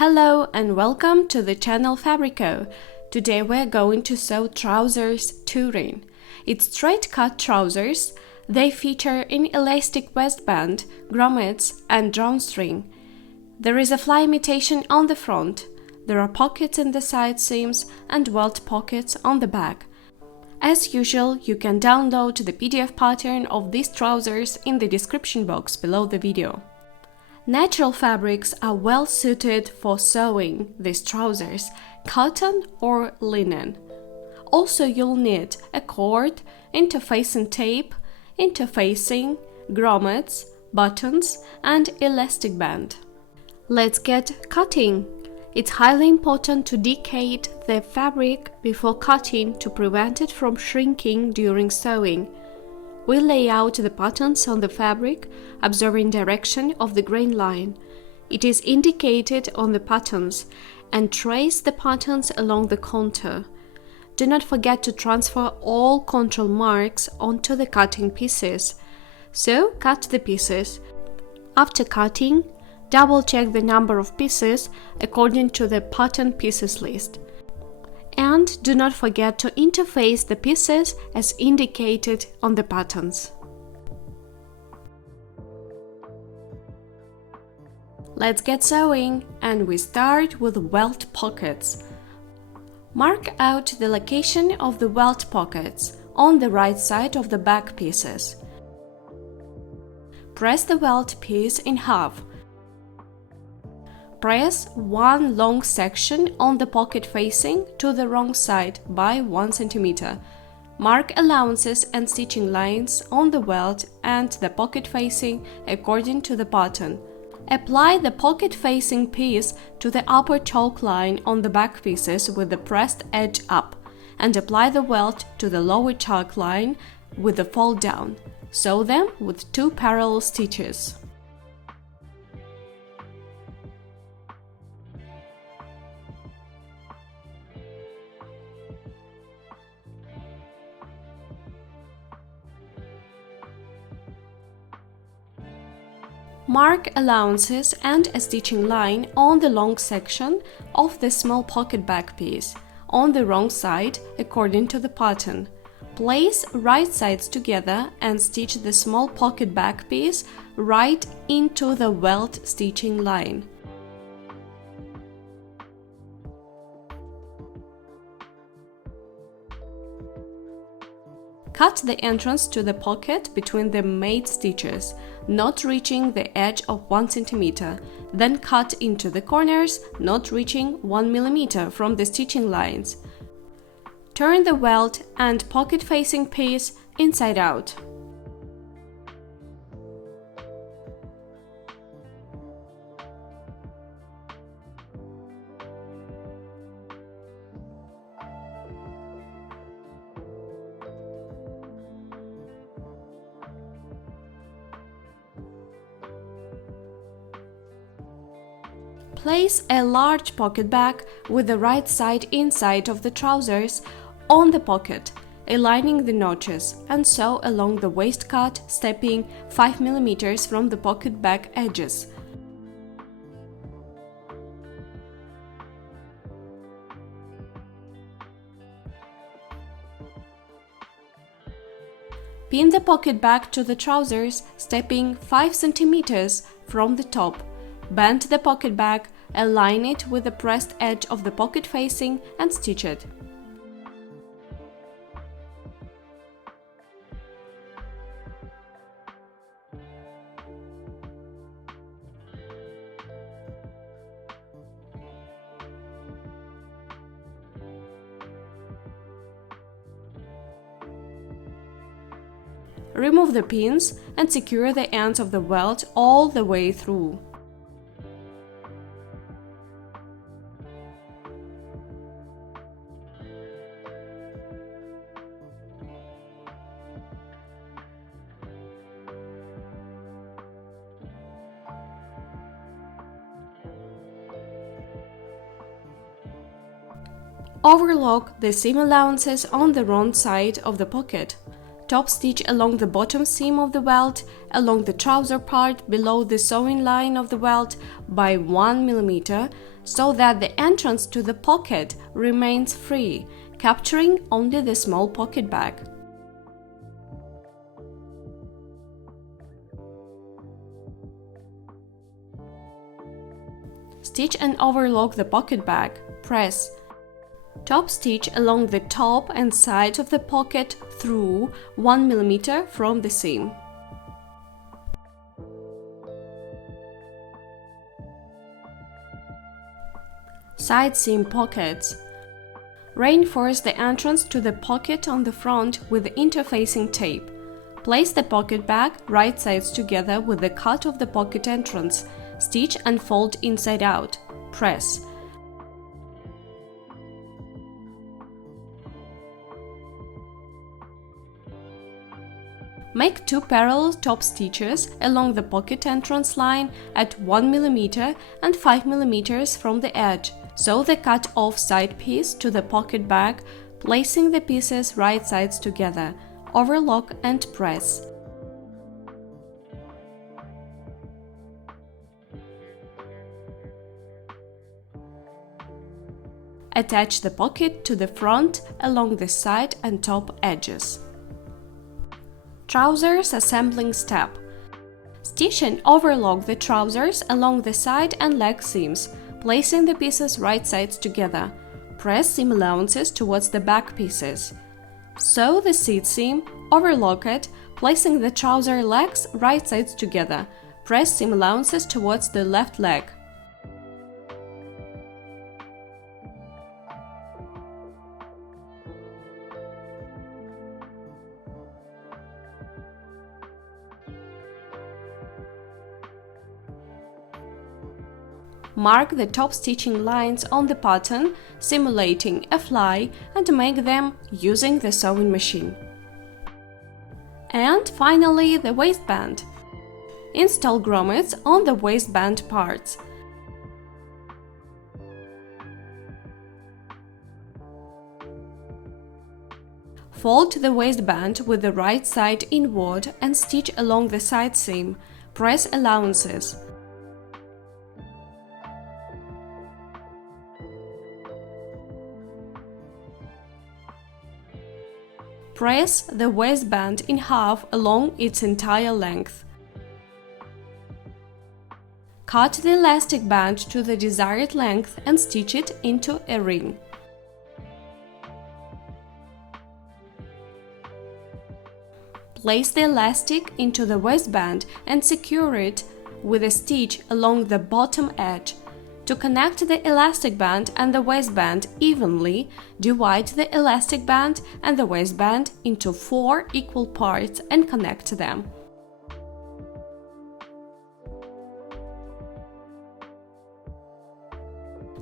Hello and welcome to the channel Fabrico. Today we're going to sew trousers Turin. It's straight cut trousers. They feature an elastic waistband, grommets and drawstring. There is a fly imitation on the front. There are pockets in the side seams and welt pockets on the back. As usual, you can download the PDF pattern of these trousers in the description box below the video. Natural fabrics are well suited for sewing these trousers, cotton or linen. Also, you'll need a cord, interfacing tape, interfacing, grommets, buttons, and elastic band. Let's get cutting. It's highly important to decade the fabric before cutting to prevent it from shrinking during sewing. We lay out the patterns on the fabric, observing direction of the grain line. It is indicated on the patterns, and trace the patterns along the contour. Do not forget to transfer all control marks onto the cutting pieces. So, cut the pieces. After cutting, double-check the number of pieces according to the pattern pieces list. And do not forget to interface the pieces as indicated on the patterns. Let's get sewing, and we start with welt pockets. Mark out the location of the welt pockets on the right side of the back pieces. Press the welt piece in half. Press one long section on the pocket facing to the wrong side by 1 cm. Mark allowances and stitching lines on the welt and the pocket facing according to the pattern. Apply the pocket facing piece to the upper choke line on the back pieces with the pressed edge up, and apply the welt to the lower choke line with the fold down. Sew them with 2 parallel stitches. Mark allowances and a stitching line on the long section of the small pocket back piece, on the wrong side according to the pattern. Place right sides together and stitch the small pocket back piece right into the welt stitching line. Cut the entrance to the pocket between the made stitches, not reaching the edge of 1 cm. Then cut into the corners, not reaching 1 mm from the stitching lines. Turn the welt and pocket facing piece inside out. Place a large pocket bag with the right side inside of the trousers on the pocket, aligning the notches, and sew along the waist cut, stepping 5 mm from the pocket bag edges. Pin the pocket bag to the trousers, stepping 5 cm from the top. Bend the pocket bag, align it with the pressed edge of the pocket facing and stitch it. Remove the pins and secure the ends of the welt all the way through. Overlock the seam allowances on the wrong side of the pocket. Top stitch along the bottom seam of the welt, along the trouser part below the sewing line of the welt by 1 mm, so that the entrance to the pocket remains free, capturing only the small pocket bag. Stitch and overlock the pocket bag. Press. Top stitch along the top and side of the pocket through 1 mm from the seam. Side seam pockets. Reinforce the entrance to the pocket on the front with interfacing tape. Place the pocket bag right sides together with the cut of the pocket entrance. Stitch and fold inside out. Press. Make 2 parallel top stitches along the pocket entrance line at 1 mm and 5 mm from the edge. Sew the cut-off side piece to the pocket bag, placing the pieces right sides together. Overlock and press. Attach the pocket to the front along the side and top edges. Trousers assembling step. Stitch and overlock the trousers along the side and leg seams, placing the pieces right sides together. Press seam allowances towards the back pieces. Sew the seat seam, overlock it, placing the trouser legs right sides together. Press seam allowances towards the left leg. Mark the top stitching lines on the pattern, simulating a fly, and make them using the sewing machine. And finally, the waistband. Install grommets on the waistband parts. Fold the waistband with the right side inward and stitch along the side seam. Press allowances. Press the waistband in half along its entire length. Cut the elastic band to the desired length and stitch it into a ring. Place the elastic into the waistband and secure it with a stitch along the bottom edge. To connect the elastic band and the waistband evenly, divide the elastic band and the waistband into 4 equal parts and connect them.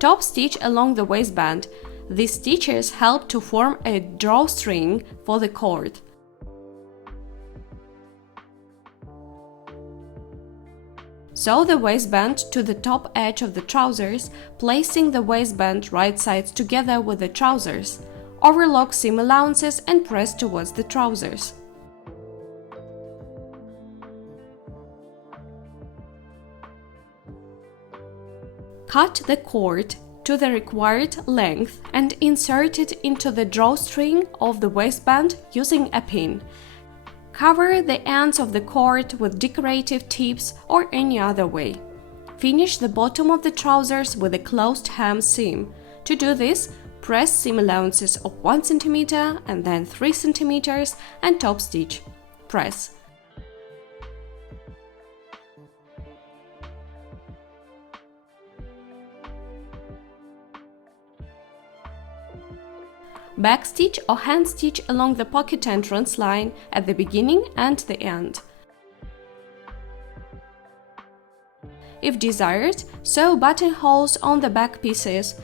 Top stitch along the waistband. These stitches help to form a drawstring for the cord. Sew the waistband to the top edge of the trousers, placing the waistband right sides together with the trousers. Overlock seam allowances and press towards the trousers. Cut the cord to the required length and insert it into the drawstring of the waistband using a pin. Cover the ends of the cord with decorative tips or any other way. Finish the bottom of the trousers with a closed hem seam. To do this, press seam allowances of 1 cm and then 3 cm and top stitch. Press. Backstitch or hand stitch along the pocket entrance line at the beginning and the end. If desired, sew buttonholes on the back pieces.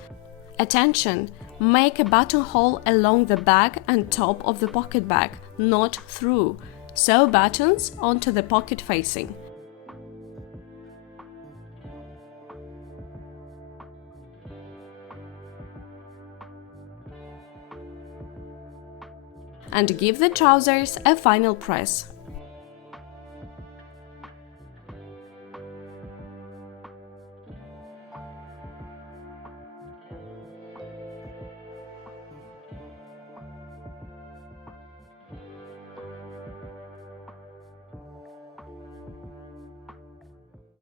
Attention! Make a buttonhole along the back and top of the pocket bag, not through. Sew buttons onto the pocket facing. And give the trousers a final press.